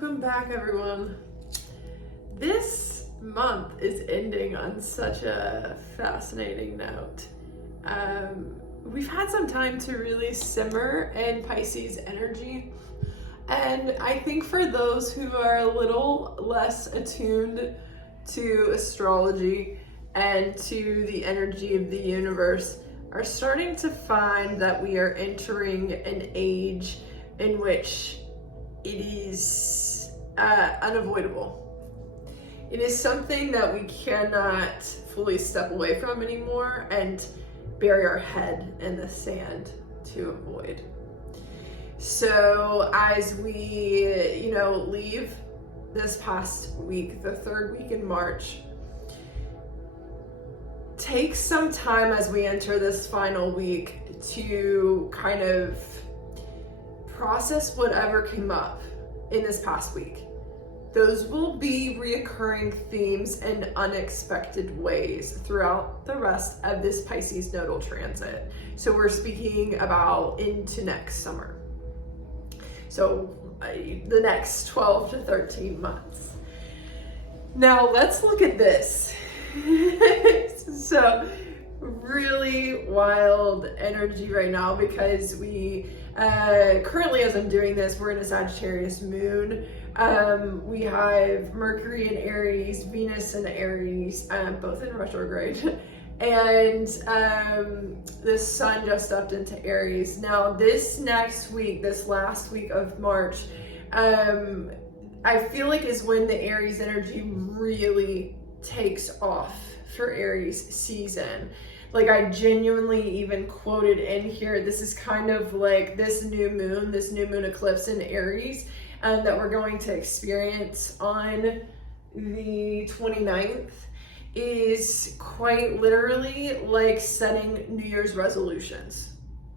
Welcome back, everyone. This month is ending on such a fascinating note. We've had some time to really simmer in Pisces energy, and I think for those who are a little less attuned to astrology and to the energy of the universe are starting to find that we are entering an age in which it is unavoidable. It is something that we cannot fully step away from anymore and bury our head in the sand to avoid. So as we, leave this past week, the third week in March, take some time as we enter this final week to kind of process whatever came up in this past week. Those will be reoccurring themes in unexpected ways throughout the rest of this Pisces nodal transit. So we're speaking about into next summer. So the next 12 to 13 months. Now let's look at this. So really wild energy right now because we currently, as I'm doing this, we're in a Sagittarius moon. We have Mercury in Aries, Venus in Aries, both in retrograde, and the sun just stepped into Aries. Now this next week, this last week of March, I feel like is when the Aries energy really takes off for Aries season. Like I genuinely even quoted in here, this is kind of like this new moon eclipse in Aries that we're going to experience on the 29th is quite literally like setting New Year's resolutions.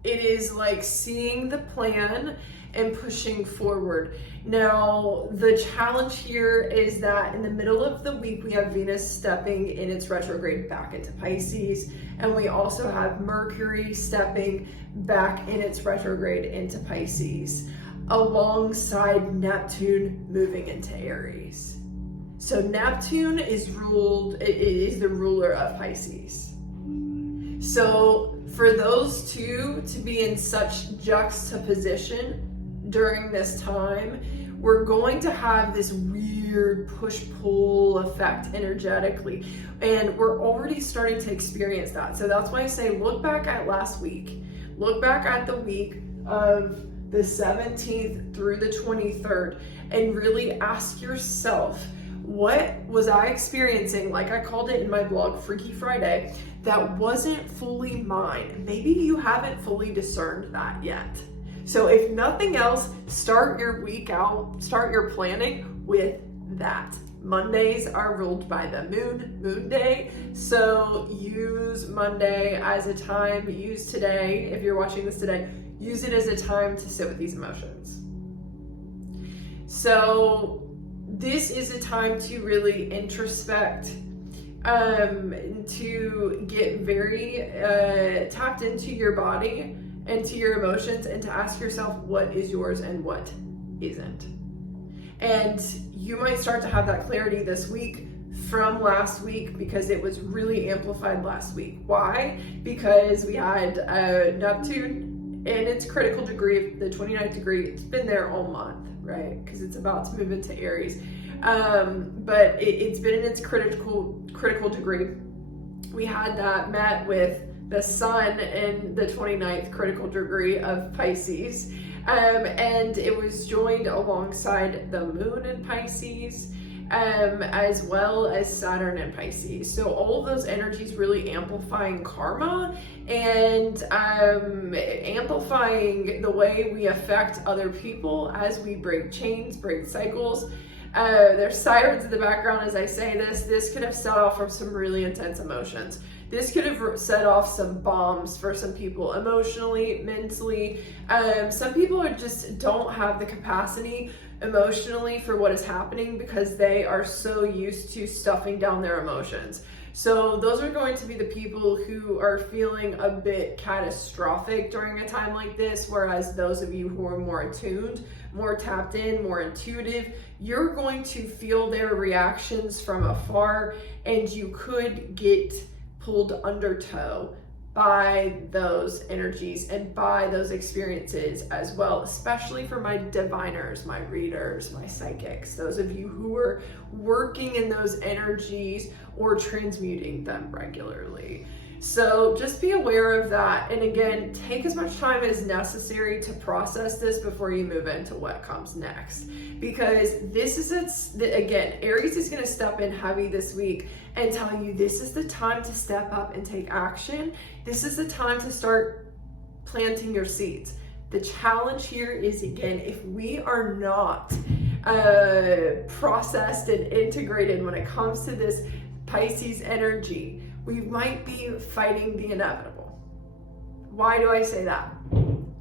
It is like seeing the plan and pushing forward. Now, the challenge here is that in the middle of the week, we have Venus stepping in its retrograde back into Pisces, and we also have Mercury stepping back in its retrograde into Pisces, alongside Neptune moving into Aries. So Neptune is the ruler of Pisces. So for those two to be in such juxtaposition during this time, we're going to have this weird push-pull effect energetically, and we're already starting to experience that. So that's why I say look back at last week. Look back at the week of the 17th through the 23rd and really ask yourself, what was I experiencing, like I called it in my blog, Freaky Friday, that wasn't fully mine? Maybe you haven't fully discerned that yet. So if nothing else, start your week out, start your planning with that. Mondays are ruled by the moon day. So use Monday as a time, use today, if you're watching this today, use it as a time to sit with these emotions. So this is a time to really introspect, to get very tapped into your body and to your emotions, and to ask yourself what is yours and what isn't. And you might start to have that clarity this week from last week because it was really amplified last week. Why? Because we had Neptune in its critical degree, the 29th degree. It's been there all month, right? Because it's about to move into Aries. But it's been in its critical degree. We had that met with the sun in the 29th critical degree of Pisces, and it was joined alongside the moon in Pisces, as well as Saturn in Pisces. So all of those energies really amplifying karma and amplifying the way we affect other people as we break chains, break cycles. There's sirens in the background as I say this. This could have set off from some really intense emotions. This could have set off some bombs for some people emotionally, mentally. Some people just don't have the capacity emotionally for what is happening because they are so used to stuffing down their emotions. So those are going to be the people who are feeling a bit catastrophic during a time like this, whereas those of you who are more attuned more tapped in, more intuitive, you're going to feel their reactions from afar, and you could get pulled undertow by those energies and by those experiences as well, especially for my diviners, my readers, my psychics, those of you who are working in those energies or transmuting them regularly. So just be aware of that. And again, take as much time as necessary to process this before you move into what comes next. Because this is, again, Aries is going to step in heavy this week and tell you this is the time to step up and take action. This is the time to start planting your seeds. The challenge here is, again, if we are not processed and integrated when it comes to this Pisces energy, we might be fighting the inevitable. Why do I say that?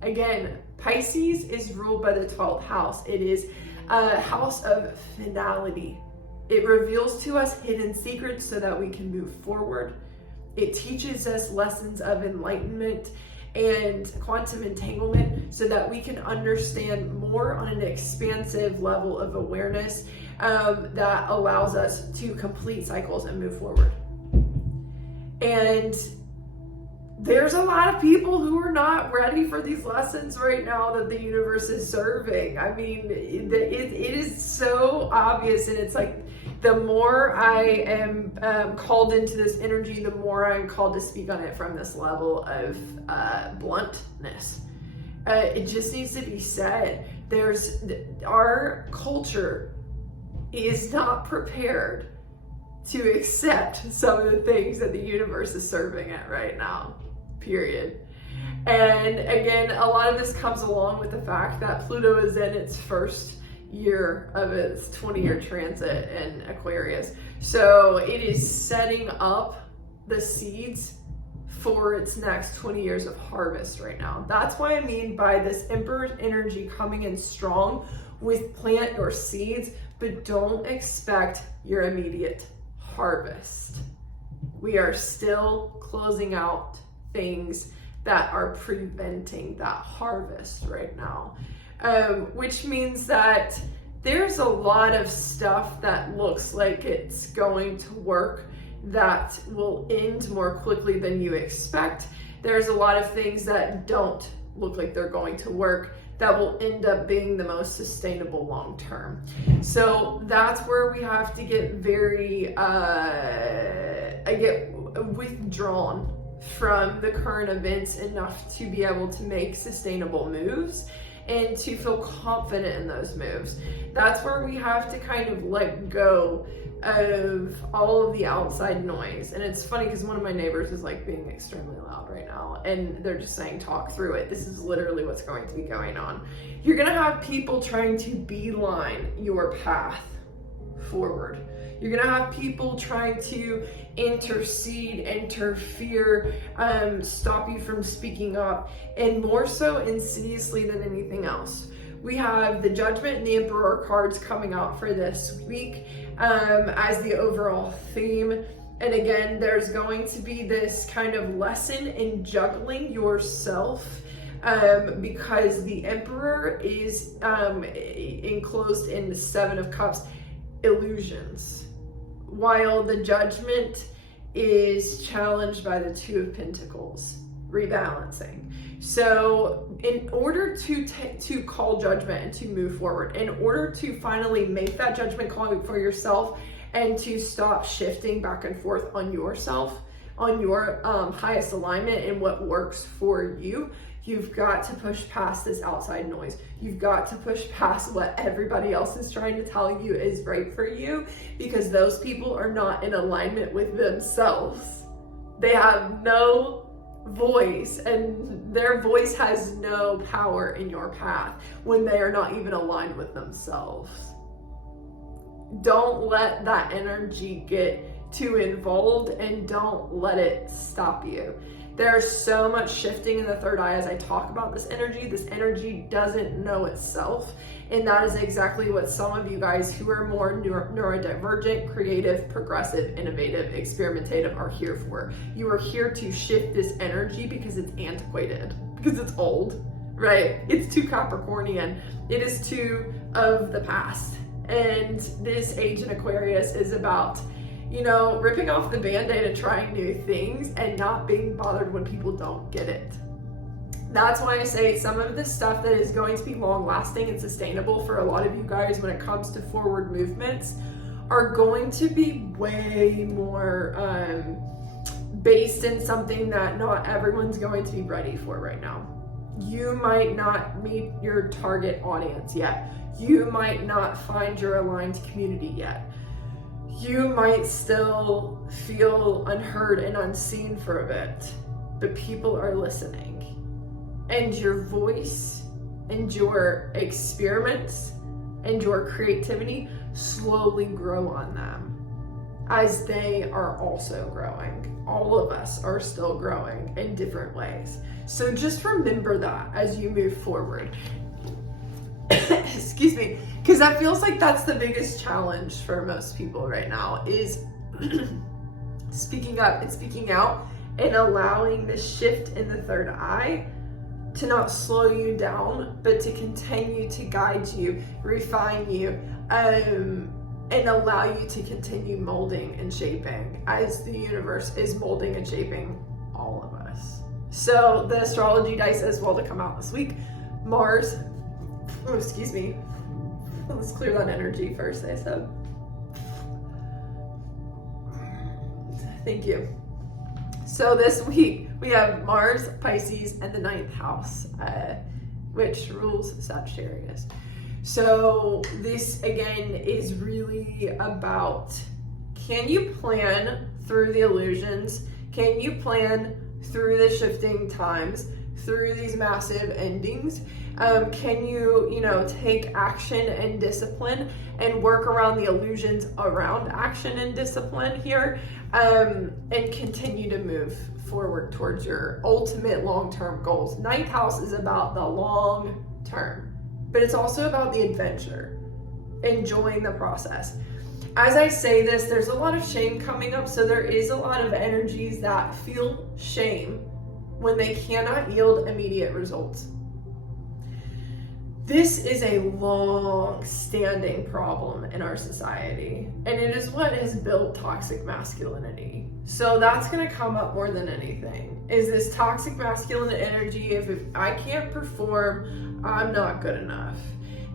Again, Pisces is ruled by the 12th house. It is a house of finality. It reveals to us hidden secrets so that we can move forward. It teaches us lessons of enlightenment and quantum entanglement so that we can understand more on an expansive level of awareness that allows us to complete cycles and move forward. And there's a lot of people who are not ready for these lessons right now that the universe is serving. I mean, it is so obvious, and it's like the more I am called into this energy, the more I'm called to speak on it from this level of bluntness. It just needs to be said. Our culture is not prepared to accept some of the things that the universe is serving it right now, period. And again, a lot of this comes along with the fact that Pluto is in its first year of its 20-year transit in Aquarius. So it is setting up the seeds for its next 20 years of harvest right now. That's what I mean by this Emperor's energy coming in strong with plant your seeds, but don't expect your immediate harvest. We are still closing out things that are preventing that harvest right now, which means that there's a lot of stuff that looks like it's going to work that will end more quickly than you expect. There's a lot of things that don't look like they're going to work that will end up being the most sustainable long term. So that's where we have to get very withdrawn from the current events enough to be able to make sustainable moves and to feel confident in those moves. That's where we have to kind of let go of all of the outside noise. And it's funny because one of my neighbors is like being extremely loud right now, and they're just saying talk through it. This is literally what's going to be going on. You're gonna have people trying to beeline your path forward. You're gonna have people trying to intercede, interfere, stop you from speaking up, and more so insidiously than anything else. We have the Judgment and the Emperor cards coming out for this week as the overall theme. And again, there's going to be this kind of lesson in juggling yourself because the Emperor is enclosed in the Seven of Cups, illusions, while the Judgment is challenged by the Two of Pentacles, rebalancing. So in order to call judgment and to move forward, in order to finally make that judgment call for yourself and to stop shifting back and forth on yourself, on your highest alignment and what works for you, you've got to push past this outside noise. You've got to push past what everybody else is trying to tell you is right for you, because those people are not in alignment with themselves. They have no voice, and their voice has no power in your path when they are not even aligned with themselves. Don't let that energy get too involved, and don't let it stop you. There's so much shifting in the third eye as I talk about this energy. This energy doesn't know itself, and that is exactly what some of you guys who are more neurodivergent, creative, progressive, innovative, experimentative are here for. You are here to shift this energy because it's antiquated, because it's old, right? It's too Capricornian. It is too of the past. And this age in Aquarius is about, you know, ripping off the Band-Aid and trying new things and not being bothered when people don't get it. That's why I say some of the stuff that is going to be long lasting and sustainable for a lot of you guys when it comes to forward movements are going to be way more based in something that not everyone's going to be ready for right now. You might not meet your target audience yet. You might not find your aligned community yet. You might still feel unheard and unseen for a bit, but people are listening. And your voice and your experiments and your creativity slowly grow on them as they are also growing. All of us are still growing in different ways. So just remember that as you move forward. Excuse me, because that feels like that's the biggest challenge for most people right now is speaking up and speaking out and allowing the shift in the third eye to not slow you down, but to continue to guide you, refine you, and allow you to continue molding and shaping as the universe is molding and shaping all of us. So the astrology dice as well to come out this week. Mars, oh, excuse me. Let's clear that energy first, I said. Thank you. So this week we have Mars, Pisces, and the 9th house, which rules Sagittarius. So this again is really about, can you plan through the illusions? Can you plan through the shifting times, through these massive endings? Can you take action and discipline and work around the illusions around action and discipline here, and continue to move forward towards your ultimate long-term goals? 9th house is about the long term, but it's also about the adventure, enjoying the process. As I say this, there's a lot of shame coming up, so there is a lot of energies that feel shame when they cannot yield immediate results. This is a long-standing problem in our society, and it is what has built toxic masculinity. So that's going to come up more than anything, is this toxic masculine energy. If I can't perform, I'm not good enough.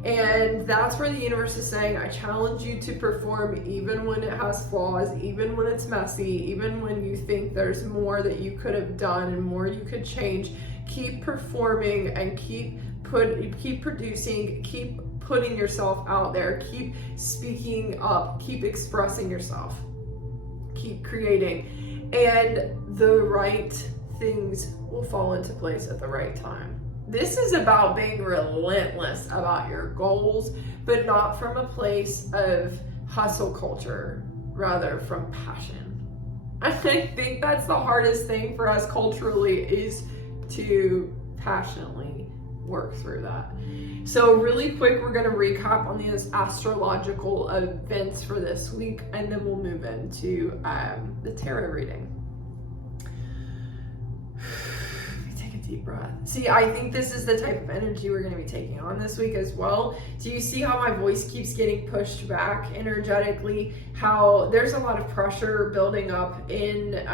And that's where the universe is saying, I challenge you to perform even when it has flaws, even when it's messy, even when you think there's more that you could have done and more you could change. Keep performing and keep producing, keep putting yourself out there, keep speaking up, keep expressing yourself, keep creating, and the right things will fall into place at the right time. This is about being relentless about your goals, but not from a place of hustle culture, rather from passion. I think that's the hardest thing for us culturally, is to passionately work through that. So really quick, we're going to recap on these astrological events for this week, and then we'll move into the tarot reading. Take a deep breath. See, I think this is the type of energy we're going to be taking on this week as well. Do you see how my voice keeps getting pushed back energetically? How there's a lot of pressure building up in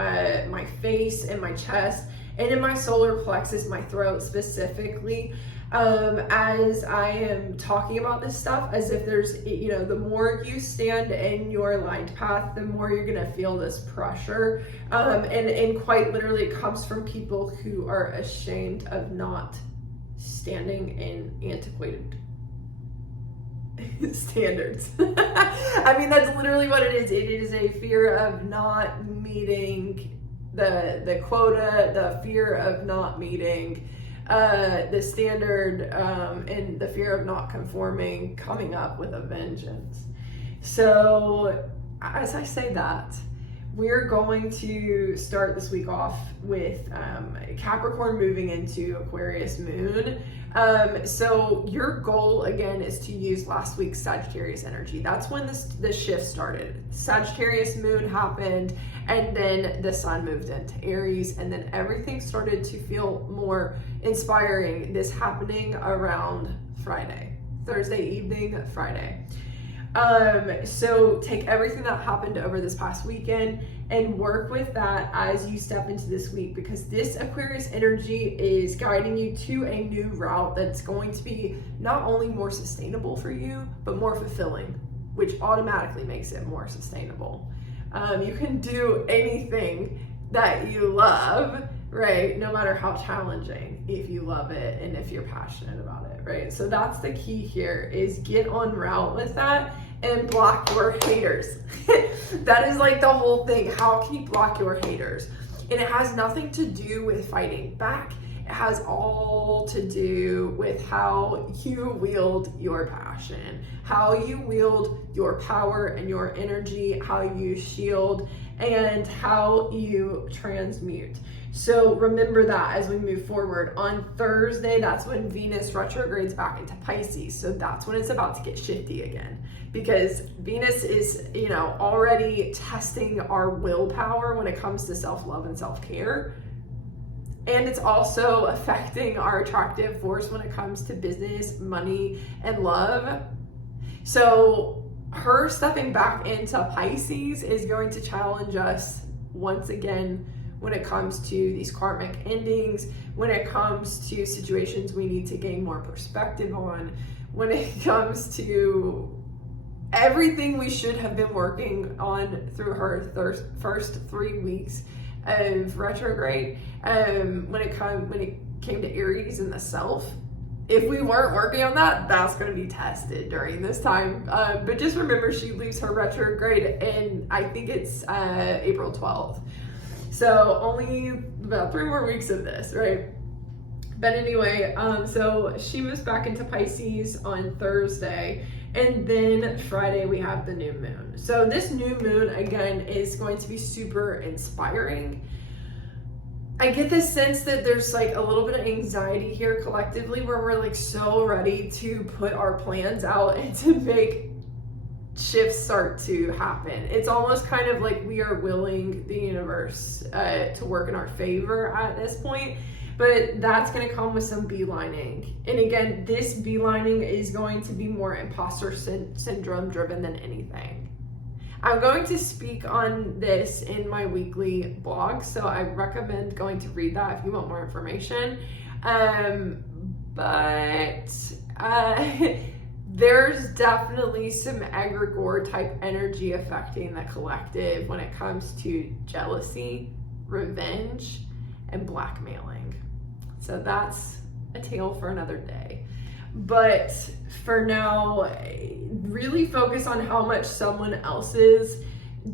my face and my chest, and in my solar plexus, my throat specifically, as I am talking about this stuff, as if there's, the more you stand in your aligned path, the more you're gonna feel this pressure. And quite literally, it comes from people who are ashamed of not standing in antiquated standards. I mean, that's literally what it is. It is a fear of not meeting the quota, the fear of not meeting the standard, and the fear of not conforming, coming up with a vengeance. So as I say that, we're going to start this week off with Capricorn moving into Aquarius moon. So your goal again is to use last week's Sagittarius energy. That's when this shift started. Sagittarius moon happened, and then the sun moved into Aries, and then everything started to feel more inspiring. This happening around Thursday evening, Friday. So take everything that happened over this past weekend and work with that as you step into this week, because this Aquarius energy is guiding you to a new route that's going to be not only more sustainable for you, but more fulfilling, which automatically makes it more sustainable. You can do anything that you love, right? No matter how challenging, if you love it and if you're passionate about it, right? So that's the key here, is get on route with that and block your haters. That is like the whole thing. How can you block your haters? And it has nothing to do with fighting back. It has all to do with how you wield your passion, how you wield your power and your energy, how you shield, and how you transmute. So remember that as we move forward. On Thursday, that's when Venus retrogrades back into Pisces. So that's when it's about to get shifty again, because Venus is, already testing our willpower when it comes to self-love and self-care. And it's also affecting our attractive force when it comes to business, money, and love. So her stepping back into Pisces is going to challenge us once again when it comes to these karmic endings, when it comes to situations we need to gain more perspective on, when it comes to everything we should have been working on through her first 3 weeks of retrograde. When it came to Aries and the self, if we weren't working on that, that's going to be tested during this time. But just remember, she leaves her retrograde and I think it's April 12th. So only about 3 more weeks of this, right? But anyway, so she moves back into Pisces on Thursday, and then Friday we have the new moon. So this new moon, again, is going to be super inspiring. I get this sense that there's like a little bit of anxiety here collectively, where we're like so ready to put our plans out and to make shifts start to happen. It's almost kind of like we are willing the universe to work in our favor at this point, but that's going to come with some beelining. And again, this beelining is going to be more imposter syndrome driven than anything. I'm going to speak on this in my weekly blog, so I recommend going to read that if you want more information. There's definitely some egregore type energy affecting the collective when it comes to jealousy, revenge, and blackmailing. So that's a tale for another day. But for now, really focus on how much someone else's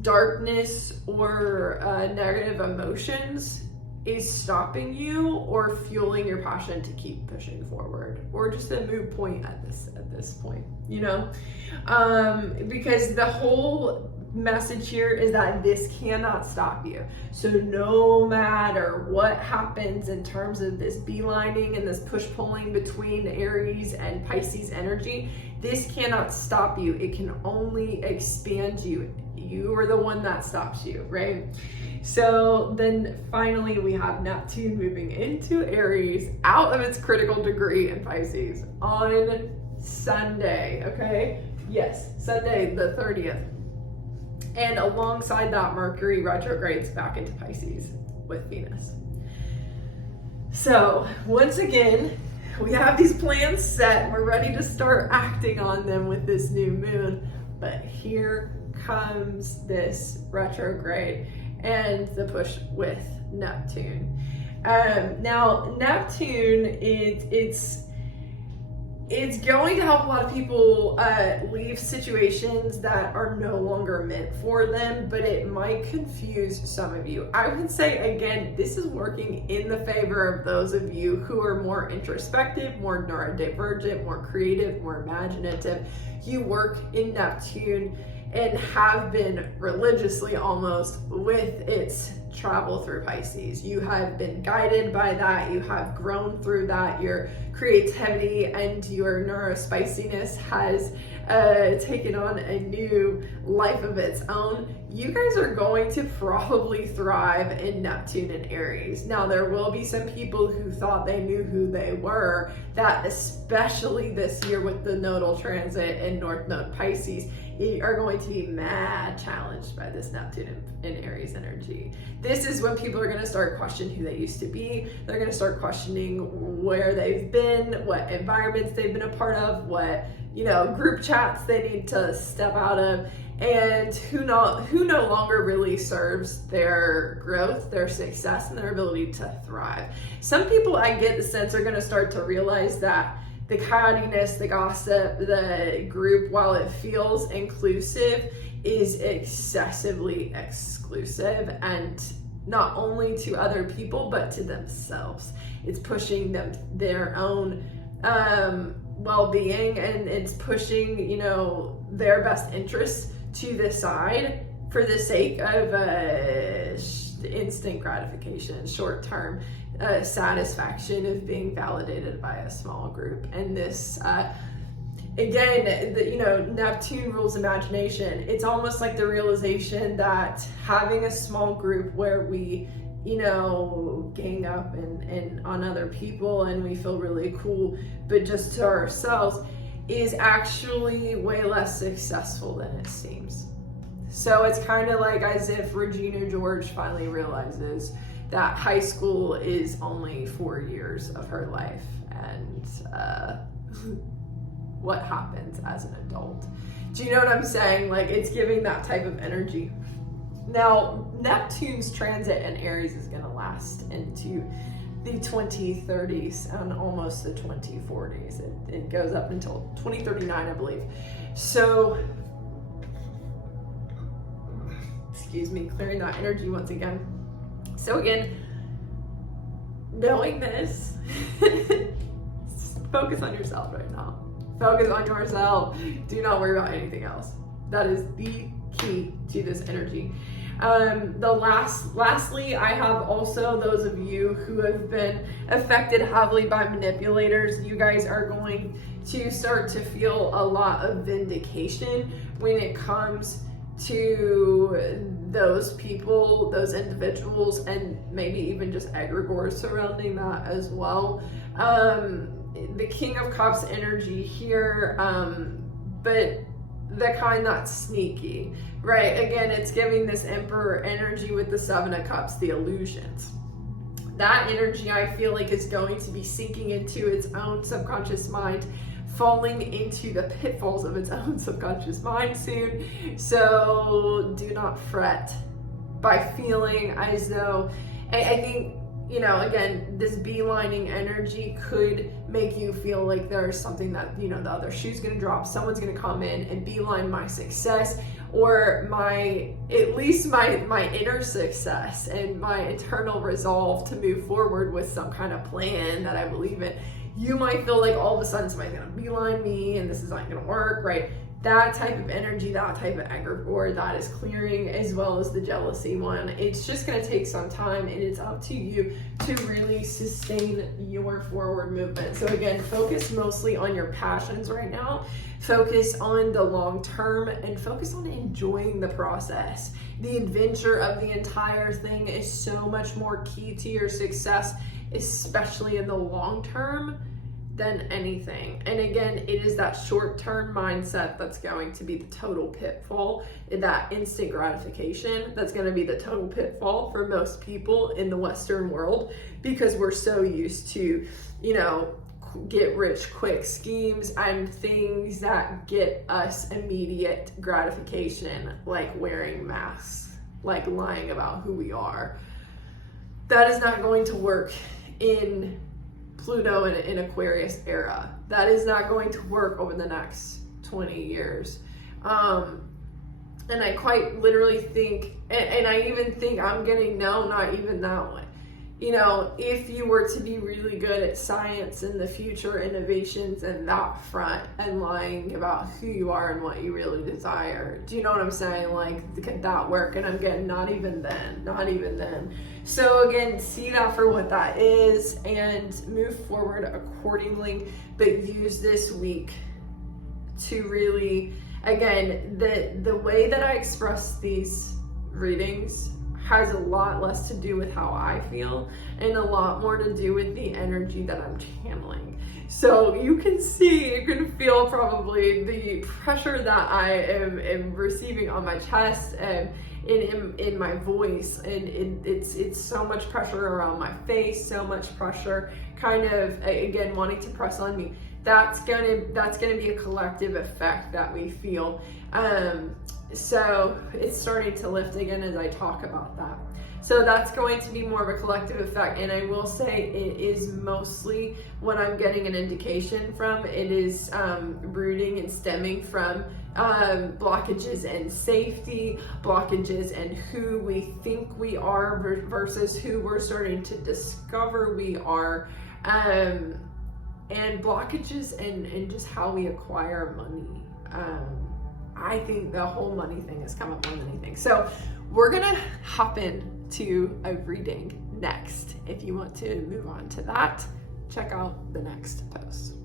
darkness or negative emotions is stopping you or fueling your passion to keep pushing forward, or just a moot point at this point, because the whole message here is that this cannot stop you. So no matter what happens in terms of this beelining and this push pulling between Aries and Pisces energy, this cannot stop you. It can only expand you. You are the one that stops you, right? So then finally we have Neptune moving into Aries out of its critical degree in Pisces on Sunday, okay? Yes, Sunday the 30th. And alongside that, Mercury retrogrades back into Pisces with Venus. So once again, we have these plans set. We're ready to start acting on them with this new moon. But here comes this retrograde and the push with Neptune. Now, Neptune, it's going to help a lot of people leave situations that are no longer meant for them, but it might confuse some of you. I would say, again, this is working in the favor of those of you who are more introspective, more neurodivergent, more creative, more imaginative. You work in Neptune and have been religiously almost with its travel through Pisces. You have been guided by that, you have grown through that, your creativity and your neurospiciness has taken on a new life of its own. You guys are going to probably thrive in Neptune and Aries. Now, there will be some people who thought they knew who they were, that especially this year with the nodal transit and North Node Pisces, are going to be mad challenged by this Neptune and Aries energy. This is when people are going to start questioning who they used to be. They're going to start questioning where they've been, what environments they've been a part of, what, group chats they need to step out of, and who no longer really serves their growth, their success, and their ability to thrive. Some people, I get the sense, are going to start to realize that the chaoticness, the gossip, the group, while it feels inclusive, is excessively exclusive, and not only to other people, but to themselves. It's pushing them, their own well-being, and it's pushing, their best interests to the side for the sake of instant gratification, short-term satisfaction of being validated by a small group. And this again, Neptune rules imagination. It's almost like the realization that having a small group where we gang up and on other people and we feel really cool, but just to ourselves, is actually way less successful than it seems. So it's kind of like as if Regina George finally realizes that high school is only 4 years of her life, and what happens as an adult. Do you know what I'm saying? Like, it's giving that type of energy. Now, Neptune's transit in Aries is going to last into the 2030s and almost the 2040s. It goes up until 2039, I believe. So, excuse me, clearing that energy once again. So again, knowing this, focus on yourself right now. Focus on yourself. Do not worry about anything else. That is the key to this energy. Lastly, I have also those of you who have been affected heavily by manipulators. You guys are going to start to feel a lot of vindication when it comes to those people, those individuals, and maybe even just egregores surrounding that as well. The King of Cups energy here, but the kind that's sneaky, right? Again, it's giving this Emperor energy with the Seven of Cups, the illusions. That energy, I feel like, is going to be sinking into its own subconscious mind, falling into the pitfalls of its own subconscious mind soon. So do not fret by feeling as though, I think, again, this beelining energy could make you feel like there's something that, the other shoe's gonna drop, someone's gonna come in and beeline my success, or at least my inner success and my internal resolve to move forward with some kind of plan that I believe in. You might feel like all of a sudden somebody's gonna beeline me and this is not gonna work, right? That type of energy, that type of egregore, that is clearing, as well as the jealousy one. It's just gonna take some time, and it's up to you to really sustain your forward movement. So again, focus mostly on your passions right now. Focus on the long term and focus on enjoying the process. The adventure of the entire thing is so much more key to your success, especially in the long term, than anything. And again, it is that short-term mindset that's going to be the total pitfall, that instant gratification that's going to be the total pitfall for most people in the Western world, because we're so used to, get rich quick schemes and things that get us immediate gratification, like wearing masks, like lying about who we are. That is not going to work in Pluto in Aquarius era. That is not going to work over the next 20 years. And I quite literally think, and I even think I'm getting, no, not even that one. you know, if you were to be really good at science and the future innovations in that front and lying about who you are and what you really desire, do you know what I'm saying? Like, could that work? And again, not even then. So again, see that for what that is and move forward accordingly, but use this week to really, again, the way that I express these readings has a lot less to do with how I feel and a lot more to do with the energy that I'm channeling. So you can feel probably the pressure that I am receiving on my chest and in my voice, and it's so much pressure around my face, so much pressure kind of, again, wanting to press on me. That's gonna be a collective effect that we feel. So it's starting to lift again as I talk about that. So that's going to be more of a collective effect. And I will say it is mostly what I'm getting an indication from. It is rooting and stemming from blockages and safety, blockages and who we think we are versus who we're starting to discover we are. And blockages and just how we acquire money. I think the whole money thing has come up more than anything. So we're gonna hop into a reading next. If you want to move on to that, check out the next post.